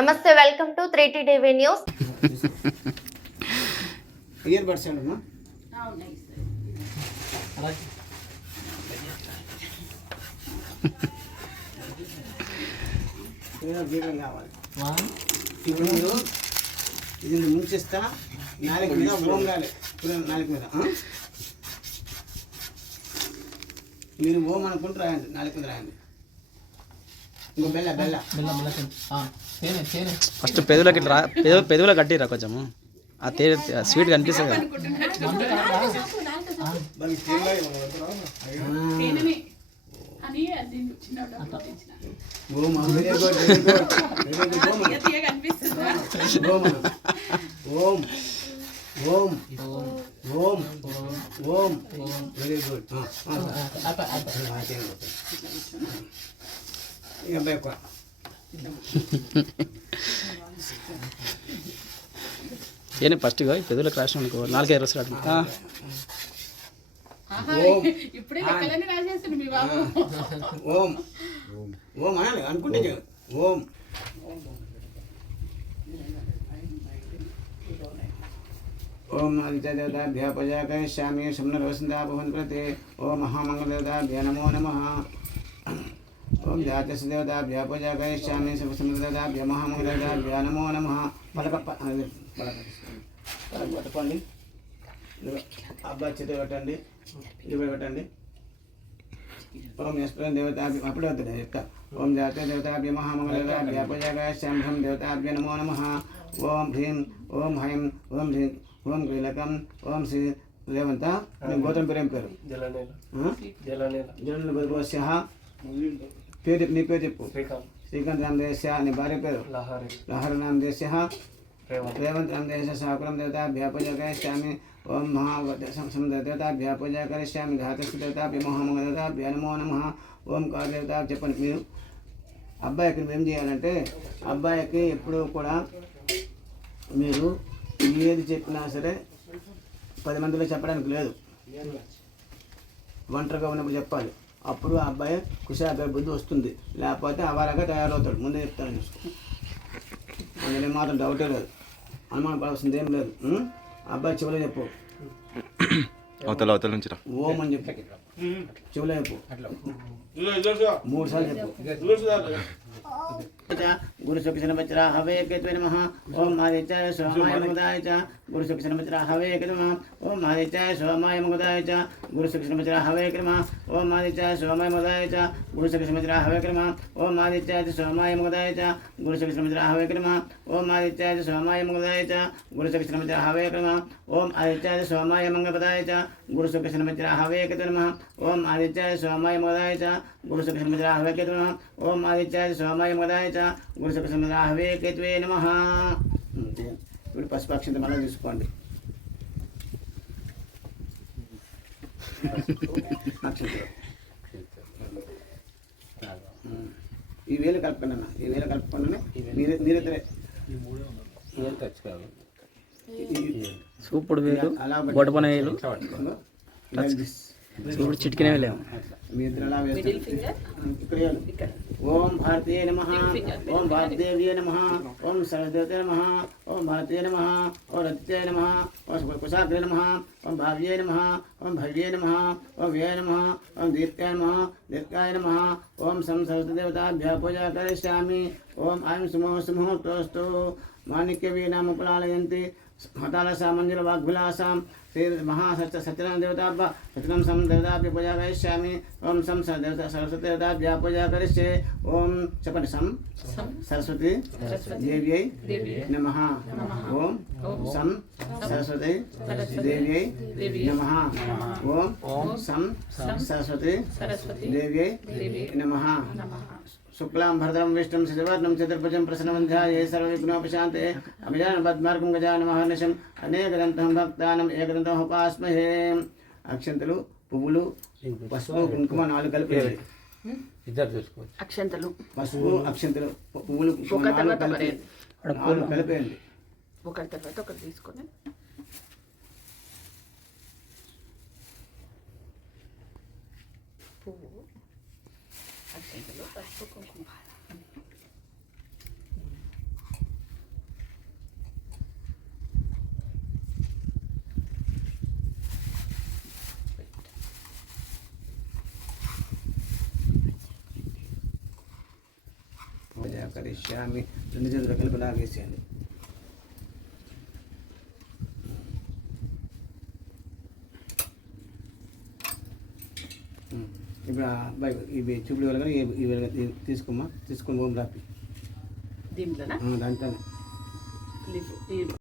నమస్తే welcome to three T TV news earbuds అండి కావాలి. ఇప్పుడు ఇది ముంచిస్తా. నాలుగు మీద ఓం నాలుగు మీద మీరు ఓం అనుకుంటూ రాయండి. నాలుగు మీద రాయండి. ఫస్ట్ పెదవులకి ఇట్లా రా- పెదవు పెదవులో కట్టిరా కొంచెము ఆ తే స్వీట్ కనిపిస్తుంది కదా ఓం ఓం ఓం ఓం వెరీ గుడ్ ఇక ఎక్కువ ఏనే ఫస్ట్ పెదవులకు రాసిన అనుకో నాలుగైదు రోజులు ఆహా, ఓం. ఇప్పుడే లెక్కలన్నీ రాసేస్తుంది మీ బాబు. ఓం. ఓం అనాలి అనుకుంటే. ఓం. ఓం. ఆదిత్యదేవతాభ్య ప్రజాకరిష్యామి సుమ్నర్వసంతా భవన్ ప్రతి. ఓం మహామంగళదేవతాభ్య నమో నమ. ఓం జాతస్య దేవతాభ్య పూజాకరిష్యామి సుమదేవతాభ్య మహామంగళదేవతాభ్య నమో. నమ పలక పలక ఇదిగో అబ్బాయి పెట్టండి. ఇది కూడా పెట్టండి. ఓం యస్పరం దేవతాభ్య అప్పుడే వద్దు చెప్తా. ఓం జాత దేవతాభ్య మహామంగళదేవతాభ్య పూజాకరిష్యామి దేవతాభ్య నమో నమ. ఓం హ్రీం ఓం హైం ఓం హ్రీం ఓం క్రీలకం ఓం శ్రీ రేవంత మీ గోత్రం పేరు పేరు? ఆ? జలనేల. గోత్రస్య పేరు చెప్పు, నీ పేరు చెప్పు. శ్రీకాంత్. రామదేశ్య నీ భార్య పేరు? లహరి. నామదేశ్య రేవంత్. రామదేశ సాకురం దేవతాభ్య పూజాకరిష్యామి ఓం మహా దేవతాభ్య పూజాకరిష్యామి ధాతస్సు దేవతాభ్య మహామంగళ దేవతాభ్య నమో నమ ఓం కార్ దేవత చెప్పండి. మీరు అబ్బాయికి ఏం చేయాలంటే అబ్బాయికి ఎప్పుడూ కూడా మీరు ఏది చెప్పినా సరే పది మందిలో చెప్పడానికి లేదు. ఒంటరిగా ఉన్నప్పుడు చెప్పాలి. అప్పుడు ఆ అబ్బాయి కుషాపే బుద్ధి వస్తుంది. లేకపోతే అవారగా తయారవుతాడు. ముందే చెప్తాను చూసుకో. అందులో మాత్రం డౌటే లేదు. అనుమానం పడాల్సింది ఏం లేదు? అబ్బాయి చెవులో చెప్పు. అవతల అవతల నుంచి రా. ఓం అని చెప్పు. చెవులో చెప్పు. మూడు సార్లు చెప్పు. गुरुसुपिसनमचरा हवे केतवे नमः। ओम आदित्याय सोमाय मुदाय च गुरुसुपिसनमचरा हवे केतवे ओम आदित्याय सोमाय मुदाय च गुरुसुपिसनमचरा हवे क्रम ओम आदित्याय सोमाय मुदाय च गुरुसुपिसनमचरा हवे क्रम ओम आदित्याय सोमाय मुदाय च गुरुसुपिसनमचरा हवे क्रम ओम आदित्याय सोमाय मुदाय च गुरुसुपिसनमचरा हवे क्रम ओम आदित्याय सोमाय मंगपदाय च गुरुसुपिसनमचरा हवे केतवे नमः। ओम आदित्याय सोमाय मुदाय च गुरुसुपिसनमचरा हवे केतवे नमः। ओम आदित्याय హవే నమ ఓం ఆదిత్యాయ సోమాయ ముదాయ చ గురు సుఖిన మిత్ర హవే నమ ఓం ఆదిత్యాయ సోమాయ ముదాయ చ గురు సుఖిన మిత్ర హవే కేతువే నమ ఇప్పుడు పశుపక్షింత మళ్ళీ చూసుకోండి. ఈ వేలు కలుపుకోండి అన్న ఈ వేలు కలుపుకోండి మీరే మీరిద్దరే సూపుడు వేలు. అలా బొడపన వేలు చూడు Like this. ఓం భారతీయ నమ ఓం భారతీయ నమ ఓం సరస్వతి నమ ఓం భారతీయ నమ ఓం రత్య నమ ఓం కుశాగ్ర నమ ఓం భావ్యే నమ ఓం భవ్యే నమ ఓం వ్యయ నమ ఓం దీర్ఘాయ నమ దీర్ఘాయ నమ ఓం సం సరస్వతిదేవతాభ్య పూజా కరిష్యామి ఓం ఐం సుమో సుమో తోస్తు వీణాముకులాలయంతి హతాలసా మంజుల వాగ్విలాసాం శ్రీ మహాసత్య సత్యనారాయణ దేవతాభ్య సత్యనం సం దేవతాభ్య పూజా కరిష్యామి ఓం సం స దేవత సరస్వతి దేవతాభ్య పూజా కరిష్యే ఓం చెప్పండి సం సరస్వతి దేవ్యై నమ ఓం సం సరస్వతి దేవ్యై నమ ఓం సం సరస్వతి దేవ్యై నమ శుక్లాం భరతం విష్ణుం శశివర్ణం చతుర్భుజం ప్రసన్నవంధ్యాయ సర్వవిఘ్నోపశాంతే అభిజాన పద్మార్గం గజానమహర్నిశం అనేకదంతం భక్తానం ఏకదంతం ఉపాస్మహే. అక్షంతలు పువ్వులు పసుపు కుంకుమ నాలుగు కలిపి. ఇద్దరు చూసుకోవచ్చు. అక్షంతలు. పసుపు అక్షంతలు పువ్వులు కుంకుమ నాలుగు కలిపి నాలుగు కలిపేయండి. ఒకటి తర్వాత ఒకటి తీసుకొని. పువ్వు అక్షంతలు పసుపు కుంకుమ. కరిష్యామి రెండు చేతులు కలిపి లాగేసేయండి. ఇప్పుడు అబ్బాయి ఇవి చూపుడు వెళ్ళగా ఇవి తీసుకోమ్మా తీసుకొని ఓం రాపి. దీంట్లోనా? దాంట్లోనే.